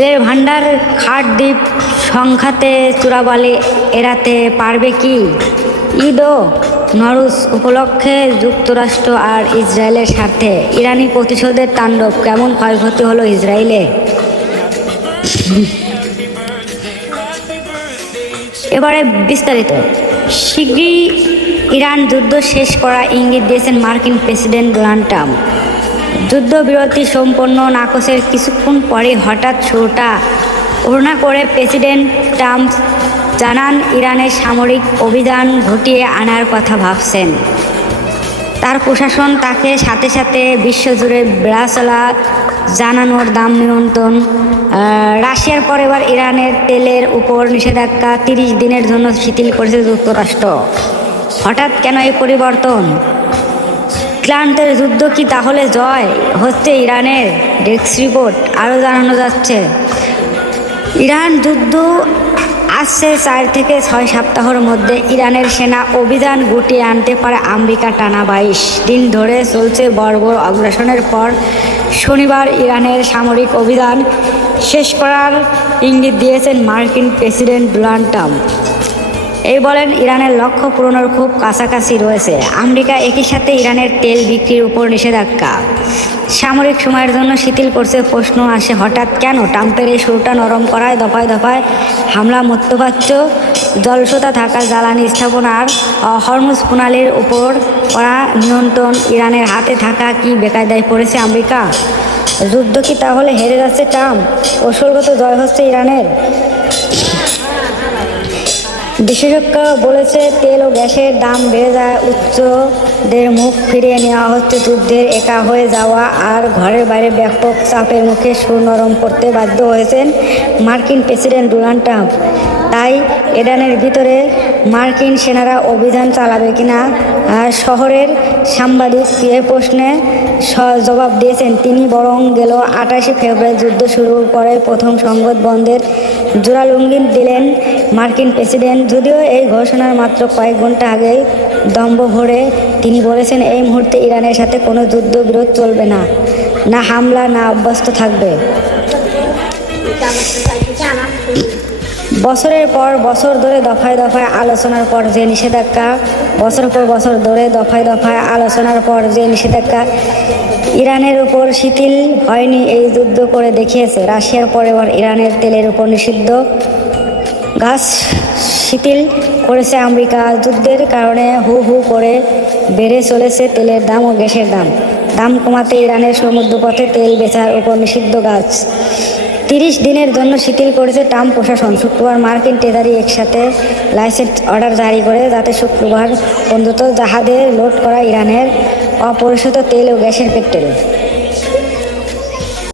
তেলের ভাণ্ডার খাট দ্বীপ সংখ্যাতে চোরাবালি এড়াতে পারবে কি? ঈদ ও নরুজ উপলক্ষে যুক্তরাষ্ট্র আর ইসরায়েলের স্বার্থে ইরানি প্রতিশোধের তাণ্ডব, কেমন ক্ষয়ক্ষতি হলো ইসরায়েলে? এবারে বিস্তারিত। শীঘ্রই ইরান যুদ্ধ শেষ করার ইঙ্গিত দিয়েছেন মার্কিন প্রেসিডেন্ট ডোনাল্ড ট্রাম্প। যুদ্ধবিরতি সম্পন্ন নাকচের কিছুক্ষণ পরে হঠাৎ শুরুটা ঘোষণা করে প্রেসিডেন্ট ট্রাম্প জানান ইরানের সামরিক অভিযান ঘটিয়ে আনার কথা ভাবছেন। তার প্রশাসন তাকে সাথে সাথে বিশ্বজুড়ে বেড়াচলা জানানোর দাম নিয়ন্ত্রণ। রাশিয়ার পর এবার ইরানের তেলের উপর নিষেধাজ্ঞা 30 দিনের জন্য শিথিল করেছে যুক্তরাষ্ট্র। হঠাৎ কেন এই পরিবর্তন? ক্লান্তের যুদ্ধ কি তাহলে জয় হচ্ছে ইরানের? ডেস্ক রিপোর্ট আরও জানানো যাচ্ছে, ইরান যুদ্ধ আসছে 4 থেকে 6 সপ্তাহের মধ্যে ইরানের সেনা অভিযান গুটিয়ে আনতে পারে আমেরিকা। টানা 22 দিন ধরে চলছে বর্বর অগ্রাসনের পর শনিবার ইরানের সামরিক অভিযান শেষ করার ইঙ্গিত দিয়েছেন মার্কিন প্রেসিডেন্ট ডোনাল্ড ট্রাম্প। এই বলেন, ইরানের লক্ষ্য পূরণের খুব কাছাকাছি রয়েছে। আমেরিকা একই সাথে ইরানের তেল বিক্রির উপর নিষেধাজ্ঞা সামরিক সময়ের জন্য শিথিল করছে। প্রশ্ন আসে, হঠাৎ কেন ট্রাম্পের এই শুরুটা নরম করায় দফায় দফায় হামলা, মধ্যপ্রাচ্য জলস্রোতা থাকা জ্বালানি স্থাপনার হরমুজ প্রণালীর উপর করা নিয়ন্ত্রণ ইরানের হাতে থাকা কি বেকায়দায় পড়েছে আমেরিকা? যুদ্ধ কি তাহলে হেরে যাচ্ছে ট্রাম্প? কৌশলগত জয় হচ্ছে ইরানের? বিশেষজ্ঞ বলেছে, তেল ও গ্যাসের দাম বেড়ে যায়, উচ্চদের মুখ ফিরিয়ে নেওয়া হচ্ছে, যুদ্ধের একা হয়ে যাওয়া আর ঘরের বাইরে ব্যাপক চাপের মুখে সুর নরম করতে বাধ্য হয়েছেন মার্কিন প্রেসিডেন্ট ডোনাল্ড ট্রাম্প। তাই ইরানের ভিতরে মার্কিন সেনারা অভিযান চালাবে কিনা শহরের সাংবাদিক এ প্রশ্নে জবাব দিয়েছেন তিনি, বরং গেল 28 ফেব্রুয়ারি যুদ্ধ শুরুর পরে প্রথম সংঘাত বন্ধের জোরালো ইঙ্গিত দিলেন মার্কিন প্রেসিডেন্ট। যদিও এই ঘোষণার মাত্র কয়েক ঘন্টা আগেই দম্ভ ভরে তিনি বলেছেন, এই মুহূর্তে ইরানের সাথে কোনো যুদ্ধবিরোধ চলবে না, না হামলা, না অভ্যস্ত থাকবে। বছরের পর বছর ধরে দফায় দফায় আলোচনার পর যে নিষেধাজ্ঞা ইরানের উপর শিথিল হয়নি, এই যুদ্ধ করে দেখিয়েছে। রাশিয়ার পর এবার ইরানের তেলের উপর নিষিদ্ধ গাছ শিথিল করেছে আমেরিকা। যুদ্ধের কারণে হু হু করে বেড়ে চলেছে তেলের দাম ও গ্যাসের দাম কমাতে ইরানের সমুদ্রপথে তেল বেচার উপর নিষিদ্ধ গাছ 30 দিনের জন্য শিথিল করেছে ট্রাম্প প্রশাসন। শুক্রবার মার্কিন ট্রেজারি একসাথে লাইসেন্স অর্ডার জারি করে, যাতে শুক্রবার পর্যন্ত জাহাজে লোড করা ইরানের অপরিশোধিত তেল ও গ্যাসের পেট্রোল